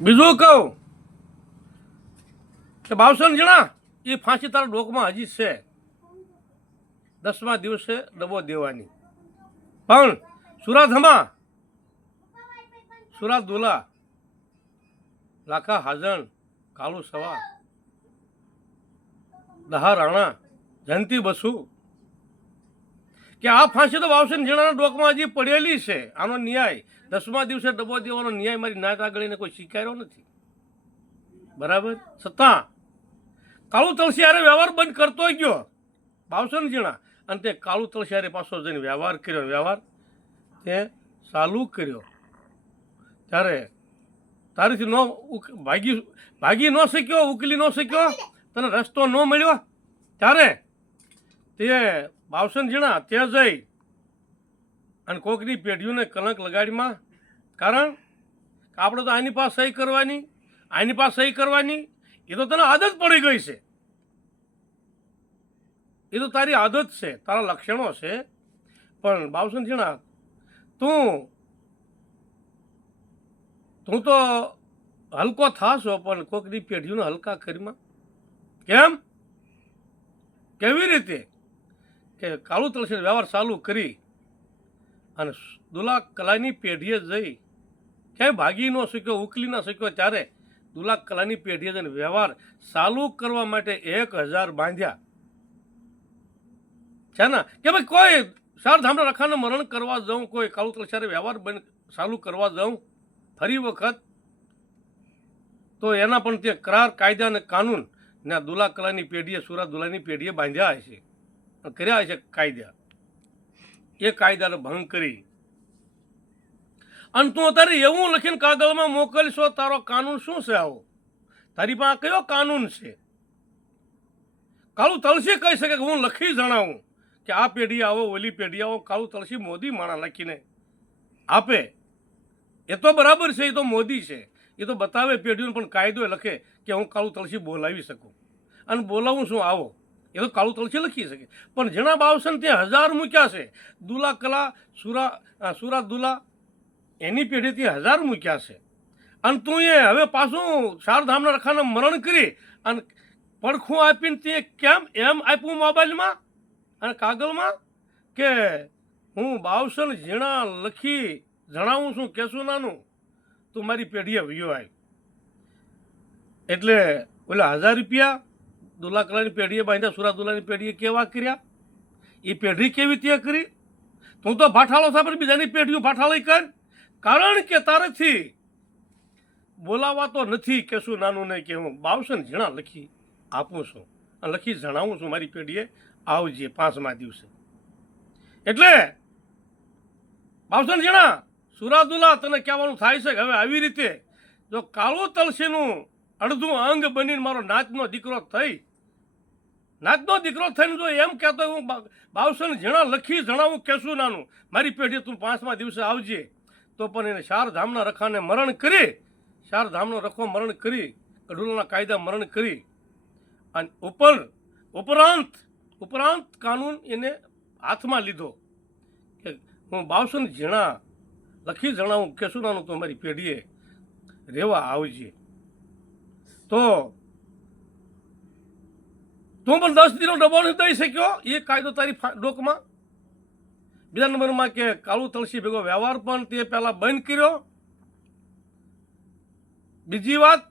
બીજું કહું કે બાવસન જણા એ ફાંસી તારા ડોકમાં હજી છે. 10મા દિવસે ડબો દેવાની. પણ સુરાધમા, સુરા દુલા, લાખા હાજણ, કાળુ સવા, દહા રાણા, જયંતી બસુ કે આ ફાંસી તો વાવસન જણાના ડોકમાં હજી પડેલી છે. આનો ન્યાય 10મા દિવસે ડબો દેવાનો ન્યાય મારી નાત આગળને કોઈ સ્વીકાર્યો નથી. બરાબર. છતાં કાળુ તળસિયારે વ્યવહાર બંધ કરતો ગયો બાવસન જણા, અને તે કાળુ તળસિયારે પાછો જઈને વ્યવહાર કર્યો. વ્યવહાર તે ચાલુ કર્યો ત્યારે તારીથી નો ભાગી ન શક્યો, ઉકલી ન શક્યો, તને રસ્તો ન મળ્યો ત્યારે તે બાવસન જણા તે જઈ અને કોકની પેઢીઓને કલંક લગાડીમાં. કારણ કે આપણે તો આની પાસે સહી કરવાની, આની પાસે સહી કરવાની, એ તો તને આદત પડી ગઈ છે. એ તો તારી આદત છે, તારા લક્ષણો છે. પણ બાવસન જણા તું તો હલકો થાશો, પણ કોકની પેઢીઓને હલકા કરીમાં. કેમ? કેવી રીતે? કે કાળુ તળસીનો વ્યવહાર ચાલુ કરી અને દુલા કલાની પેઢીએ જઈ ક્યાંય ભાગી ન શક્યો, ઉકલી ન શક્યો ત્યારે દુલા કલાની પેઢીએ જઈને વ્યવહાર ચાલુ કરવા માટે 1000 બાંધ્યા છે ને. કે ભાઈ કોઈ શારધામના રખાને મરણ કરવા જાઉં, કોઈ કાળુ તળસિયારે વ્યવહાર ચાલુ કરવા જાઉં ફરી વખત, તો એના પણ તે કરાર, કાયદા અને કાનૂન ને દુલા કલાની પેઢીએ, સુરા દુલાની પેઢીએ બાંધ્યા હશે, કર્યા હશે કાયદા. એ કાયદાને ભંગ કરી અને તું અત્યારે એવું લખીને કાગળમાં મોકલશો, તારો કાનૂન શું છે? આવો તારી પાસે કયો કાનૂન છે? કાળુ તળસી કહી શકે કે હું લખી જણાવું કે આ પેઢી આવો, ઓલી પેઢી આવો. કાળુ તળસી મોદી માણા લખીને આપે એ તો બરાબર છે, એ તો મોદી છે, એ તો બતાવે પેઢીઓને, પણ કાયદો લખે કે હું કાળુ તળસી બોલાવી શકું અને બોલાવું શું આવો, એ તો કાળુ તળસી લખી શકે. પણ જેના બાવસન ત્યાં 1000 મૂક્યા છે, દુલા કલા, સુરા દુલા એની પેઢી ત્યાં 1000 મૂક્યા છે. અને તું એ હવે પાછું શારધામના રખાને મરણ કરી અને પડખું આપીને તે કેમ એમ આપ્યું મોબાઈલમાં અને કાગળમાં કે હું બાવસન ઝીણા લખી જણાવું છું કેશું નાનું, તું મારી પેઢીએ વયો આવી. એટલે ઓલા 1000 રૂપિયા દુલા કલાની પેઢીએ બાંધ્યા, સુરા દુલાની પેઢીએ કેવા કર્યા, એ પેઢી કેવી તે કરી. તું તો ભાઠાળો થાય પણ બીજાની પેઢીઓ ભાઠાળી કર. કારણ કે તારેથી બોલાવા તો નથી કેશું નાનું નહીં, કે હું બાવસન ઝીણા લખી આપું છું અને લખી જણાવું છું મારી પેઢીએ આવજે 5મા દિવસે. એટલે બાવસન ઝીણા, સુરા દુલા તને કહેવાનું થાય છે કે હવે આવી રીતે જો કાળુ તળસીનું અડધું અંગ બનીને મારો નાતનો દીકરો થઈને જો એમ કહેતો હું બાવસન ઝીણા લખી જણાવું કેશું નાનું મારી પેઢી તું 5મા દિવસે આવજે, તો પણ એને શારધામના રખાને મરણ કરી, શારધામનો રખો મરણ કરી, કઢુલાના કાયદા મરણ કરી અને ઉપરાંત કાનૂન એને હાથમાં લીધો કે હું બાવસન ઝીણા લખી જણાવું કેશું નાનું તો મારી પેઢીએ રહેવા આવજે. તો તું પણ 10 દીનો ડબો નથી દઈ શક્યો, એ કાયદો તારી ડોકમાં. બીજા નંબરમાં કે કાળુ તળસી ભેગો વ્યવહાર પણ તે પહેલા બંધ કર્યો. બીજી વાત,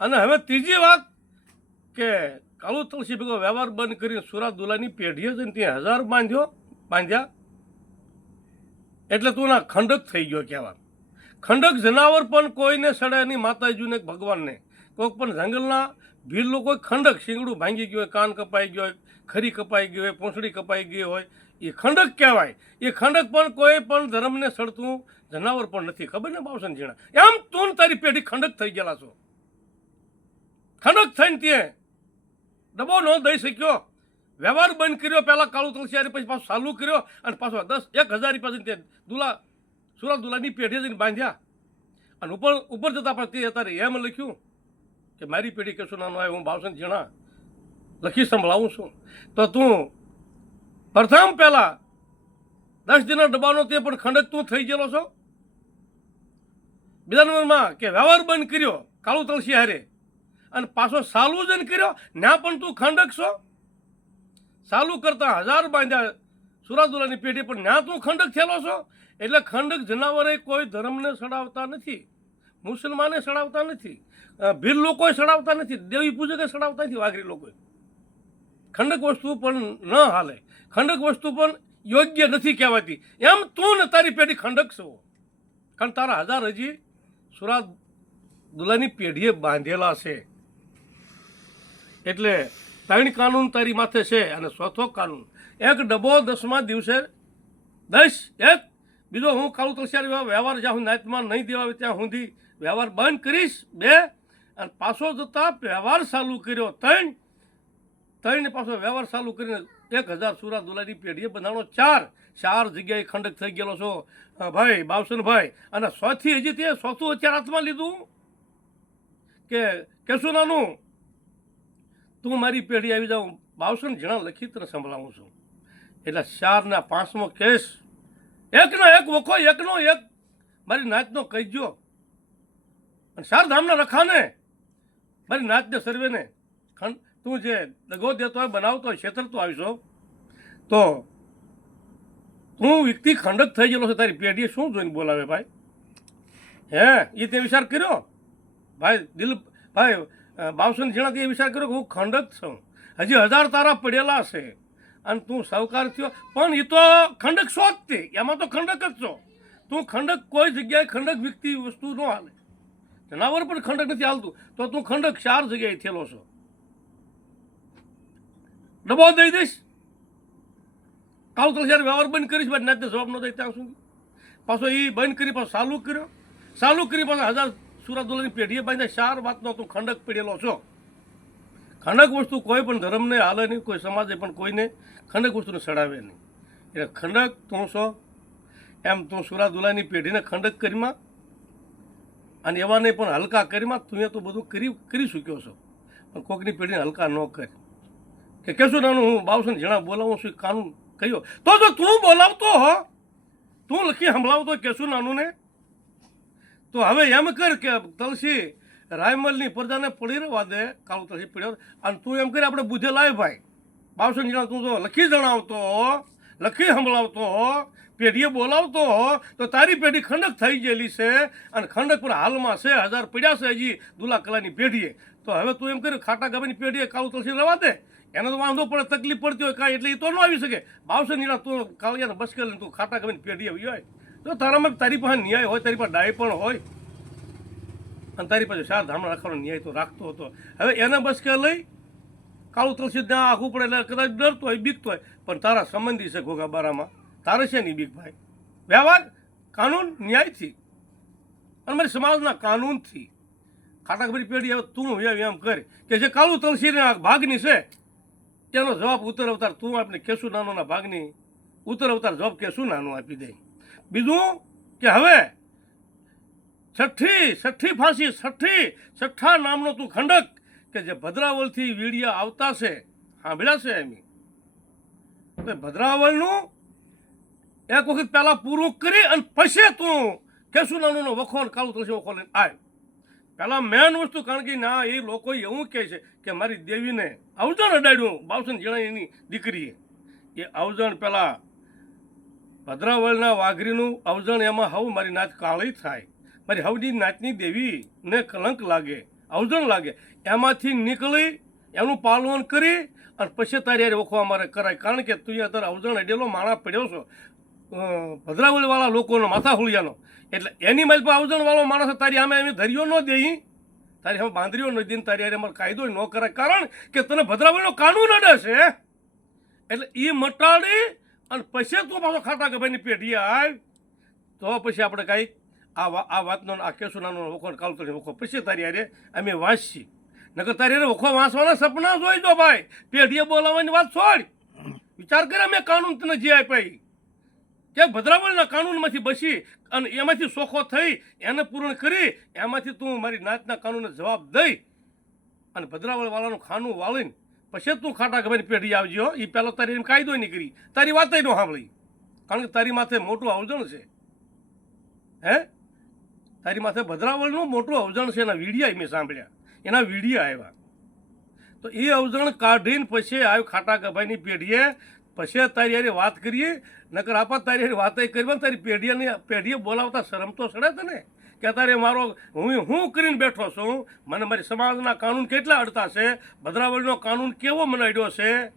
અને હવે ત્રીજી વાત કે કાળુ તળસી ભેગો વ્યવહાર બંધ કરીને સુરા દુલાની પેઢીએ જઈને ત્યાં 1000 બાંધ્યા. એટલે તું ના ખંડક થઈ ગયો કહેવા. ખંડક જનાવર પણ કોઈને સડે નહીં, માતાજીને ભગવાનને. કોઈક પણ જંગલના ભીલ લોકો ખંડક, શીંગડું ભાંગી ગયું હોય, કાન કપાઈ ગયો હોય, ખરી કપાઈ ગઈ હોય, પૂંછડી કપાઈ ગઈ હોય, એ ખંડક કહેવાય. એ ખંડક પણ કોઈ પણ ધર્મને સડતું જનાવર પણ નથી. ખબર ને બાવસન ઝીણા? એમ તું તારી પેઢી ખંડક થઈ ગયેલા છો. ખંડક થઈને ત્યાં ડબો ન દઈ શક્યો, વ્યવહાર બંધ કર્યો પહેલાં કાળુ તળસિયારે, પછી પાછો ચાલુ કર્યો અને પાછો 10,000 રૂપિયા તે સુરા દુલાની પેઢીએ જઈને બાંધ્યા. અને ઉપર જતા પણ તે અત્યારે એમ લખ્યું કે મારી પેઢી કશું નાનો આવે, હું બાવસન ઝીણા લખી સંભળાવું છું. તો તું પ્રથમ પહેલા 10 દિનના ડબ્બાનો તે પણ ખંડક તું થઈ ગયેલો છો. બીજા નંબરમાં કે વ્યવહાર બંધ કર્યો કાળુ તળસી હારે અને પાછો સાલું જન કર્યો ના પણ તું ખંડક છો. સાલું કરતા 1000 બાંધ્યા સુરાદુલાની પેઢી પણ ના તું ખંડક થયેલો છો. એટલે ખંડક જનાવરે કોઈ ધર્મને સડાવતા નથી, મુસલમાને સડાવતા નથી, ભીલ લોકોએ સડાવતા નથી, દેવી પૂજકે સડાવતા નથી, વાઘરી લોકોએ. ખંડક વસ્તુ પણ ન હાલે, ખંડક વસ્તુ પણ યોગ્ય નથી કહેવાતી. એમ તું ને તારી પેઢી ખંડક છો, કારણ તારા 1000 હજી સુરાદુલાની પેઢીએ બાંધેલા છે. એટલે 3 કાનૂન તારી માથે છે અને 4થો કાનૂન એક ડબ્બો 10મા દિવસે 10 બીજો હું કાળુ તળસિયા વ્યવહાર જ્યાં હું નાતમાં નહીં દેવા ત્યાં સુધી વ્યવહાર બંધ કરીશ 2 અને પાછો જતા વ્યવહાર ચાલુ કર્યો 3 ને પાછો વ્યવહાર ચાલુ કરીને 1000 સુરાદુલાની પેઢીએ બંધાણો 4 જગ્યાએ ખંડક થઈ ગયેલો છો ભાઈ બાવસનભાઈ. અને 100થી હજી તે 100થું અત્યારે હાથમાં લીધું કે કેશું નાનું તું મારી પેઢી આવી જાઉં બાવસન જણા લખી તને સંભળાવું છું. એટલે 4 ના 5મો કેસ એકનો એક વખો એકનો એક મારી નાચનો કહીજો અને 4 ધામના રખાને મારી નાચને સર્વેને તું જે દગો દેતો હોય બનાવતો હોય છેતરતો આવીશો તો તું વ્યક્તિ ખંડક થઈ ગયેલો છે. તારી પેઢીએ શું જોઈને બોલાવે ભાઈ? હે એ તે વિચાર કર્યો ભાઈ ભાઈ બાવસન જણા તે વિચાર કર્યો કે હું ખંડક છું, હજી 1000 તારા પડેલા છે અને તું સાવકાર થયો પણ એ તો ખંડક છો જ તે, એમાં તો ખંડક જ છો તું. ખંડક કોઈ જગ્યાએ ખંડક વ્યક્તિ વસ્તુ ન હાલે, જનાવર પણ ખંડક નથી હાલતું તો તું ખંડક 4 જગ્યાએ થયેલો છો. ડબ્બો દઈ દઈશ કાળુ તળસિયા વ્યવહાર બંધ કરીશ ભાઈ નાચને જવાબ ન દઈ ત્યાં સુધી. પાછો એ બંધ કરી પાછો ચાલુ કરી પાછો 1000 સુરાદુલાની પેઢીએ બાંધ્યા 4 વાતનો તું ખંડક પડેલો છો. ખંડક વસ્તુ કોઈ પણ ધર્મને હાલે નહીં, કોઈ સમાજે પણ કોઈને ખંડક વસ્તુને સડાવે નહીં. એટલે ખંડક તું છો એમ તું સુરાદુલાની પેઢીને ખંડક કરીમાં અને એવાને પણ હલકા કરીમાં તું તો બધું કરી ચૂક્યો છો. પણ કોકની પેઢીને હલકા ન કરી કે કેશું નાનું હું બાવસન જણા બોલાવું છું કાનૂન કહ્યો તો તું બોલાવતો હો, તું લખી સંભળાવતો કેશું નાનું ને. તો હવે એમ કર કે તલસી રાયમલની પ્રજાને પડી રહેવા દે, કાળુ તળસી પડ્યો અને તું એમ કરી આપણે બુધે લાય ભાઈ બાવસન જણા તું તો લખી જણાવતો હો, લખી સંભળાવતો હો, પેઢીએ બોલાવતો હો તો તારી પેઢી ખંડક થઈ ગયેલી છે અને ખંડક પર હાલમાં છે 1000 પડ્યા છે હજી દુલા કલાની પેઢીએ. તો હવે તું એમ કરી ખાટા ગામની પેઢીએ કાળુ તળસી રહેવા દે, એને તો વાંધો પડે તકલીફ પડતી હોય કાંઈ એટલે એ તો ન આવી શકે. બાવસન જણા તું કાળિયાને બસ કરી તું ખાટા ગામની પેઢી આવી હોય તો તારામાં તારી પાસે ન્યાય હોય, તારી પાસે ડાય પણ હોય અને તારી પાસે 4 ધામણા રાખવાનો ન્યાય તો રાખતો હતો. હવે એને બસ કે લઈ કાળુ તળસી ત્યાં આખું પડે એટલે કદાચ ડરતો હોય બીકતો હોય પણ તારા સંબંધી છે ઘોઘાબારામાં, તારે છે નહીં બીક ભાઈ. વ્યવહાર કાનૂન ન્યાયથી અને મારી સમાજના કાનૂનથી ખાટાખબરી પેઢી હવે તું એમ કર કે જે કાળુ તળસીના ભાગની છે તેનો જવાબ ઉત્તર અવતાર તું આપણે કેશું નાનોના ભાગની ઉત્તર અવતાર જવાબ કેશું નાનું આપી દે. બીજું કે હવે છઠ્ઠી ફાંસી છઠ્ઠા નામનો તું ખંડક કે જે ભદ્રાવલથી વીડિયા આવતા છે સાંભળ્યા છે એમ તો ભદ્રાવલનું એક વખત પહેલા પૂરું કરી અને પછી તું કેશું નાનુનો વખો કાળુ તળસી વખો લઈને આવ. પહેલાં મેન વસ્તુ કારણ કે ના એ લોકો એવું કહે છે કે મારી દેવીને અવજણ અડાડ્યું બાવસન જણાની દીકરીએ એ અવજણ પહેલાં ભદ્રાવળના વાઘરીનું અવજણ એમાં હવ મારી નાચ કાળી થાય, મારી હવની નાચની દેવીને કલંક લાગે, અવજણ લાગે, એમાંથી નીકળી એનું પાલન કરી અને પછી તારી યારે વખો અમારે કરાય. કારણ કે તું અત્યારે અવજણ અડેલો માણા પડ્યો છો ભદ્રાવળીવાળા લોકોનો માથા હુળિયાનો, એટલે એની મારી પર અવજણવાળો માણસ તારી આમે એમ ધર્યો ન દઈ, તારી હવે બાંધરીઓ ન દઈને તારી યારે અમારે કાયદો ન કરાય. કારણ કે તને ભદ્રાવળીનો કાનૂન અડે છે એટલે એ મટાડી અને પછી તું પાછો ખાટા ગભાઈની પેઢીએ આવ તો પછી આપણે કાંઈ આ વાતનો આ કેસુનાનો વખો કાળુ તળસી વખો પછી તારી યારે અમે વાંચી. નકર તારી યારે વખો વાંચવાના સપના જોઈ દો ભાઈ, પેઢીએ બોલાવવાની વાત છોડ. વિચાર કરે અમે કાનૂન તને જે આપ્યા કે ભદ્રાવળના કાનૂનમાંથી બસી અને એમાંથી સોખો થઈ એને પૂર્ણ કરી એમાંથી તું મારી નાચના કાનૂનને જવાબ દઈ અને ભદ્રાવળવાળાનું ખાનું વાળીને પછી તું ખાટા ગભાઈની પેઢી આવજો. એ પહેલાં તારી એમ કાયદો નહીં કરી, તારી વાત ન સાંભળી, કારણ કે તારી માથે મોટું અવજણ છે. હે તારી માથે ભદ્રાવળનું મોટું અવજણ છે, એના વિડીયા મેં સાંભળ્યા, એના વિડીયા આવ્યા. તો એ અવજણ કાઢીને પછી આવ્યો ખાટા ગભાઈની પેઢીએ, પછી તારી હારે વાત કરીએ. નકર આપા તારી હારે વાત કરી, તારી પેઢીએ બોલાવતા શરમ તો સડે તને કે તારે મારો હું કરીને બેઠો છું, મને મારી સમાજના કાનૂન કેટલા અડતા છે, ભદ્રાવળનો કાનૂન કેવો મને અડ્યો છે,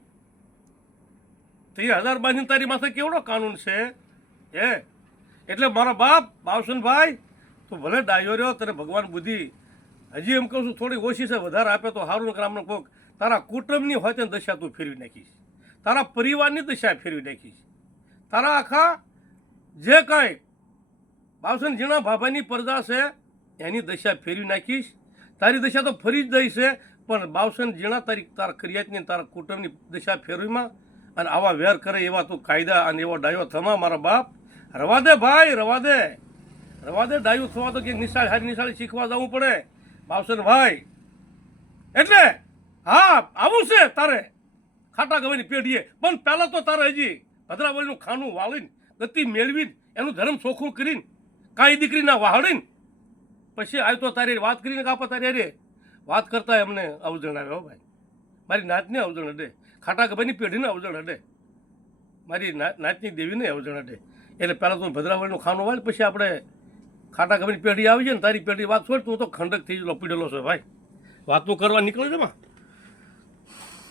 30,000 બાંધીને તારી માથે કેવડો કાનૂન છે એ. એટલે મારા બાપ બાવસનભાઈ, તું ભલે ડાયો રહ્યો, તને ભગવાન બુદ્ધિ હજી એમ કહું છું થોડી ઓછી છે, વધારે આપે તો સારું. નકર આમને કોક તારા કુટુંબની હોય તે દશા તું ફેરવી નાખીશ, તારા પરિવારની દશા ફેરવી નાખીશ, તારા આખા જે કાંઈ બાવસન જીણા ભાભાની પ્રજા છે એની દશા ફેરવી નાખીશ. તારી દશા તો ફરી જ દઈ છે, પણ બાવસન જીણા તારા કરિયાતની તારા કુટુંબની દશા ફેરવીમાં અને આવા વેર કરે એવા તું કાયદા અને એવો ડાયો થમા મારા બાપ. રવા દે ભાઈ, રવા દે, રવા દે. ડાયું થવા તો કે નિશાળ હારી નિશાળી શીખવા જવું પડે બાવસન ભાઈ. એટલે હા આવું છે તારે ખાટા ગવાની પેઢીએ, પણ પહેલાં તો તારે હજી ભદ્રાવળનું ખાનું વાળીને ગતિ મેળવીને એનું ધર્મ ચોખ્ખું કરીને કાંઈ દીકરીના વાહડીને પછી આવ્યો તો તારી વાત કરીને કાપા તારી અરે વાત કરતા એમને અવજણ આવ્યો ભાઈ. મારી નાતને અવજણ હડે, ખાટા ગભાઈની પેઢીને અવજણ હડે, મારી નાતની દેવીને અવજણ હડે. એટલે પહેલાં તું ભદ્રાવળનું ખાનું વાળ, પછી આપણે ખાટા ગભાઈની પેઢી આવી છે ને તારી પેઢી વાત છોડ. તું તો ખંડક થઈ ગયેલો પીડેલો છે ભાઈ, વાતું કરવા નીકળો છે માં.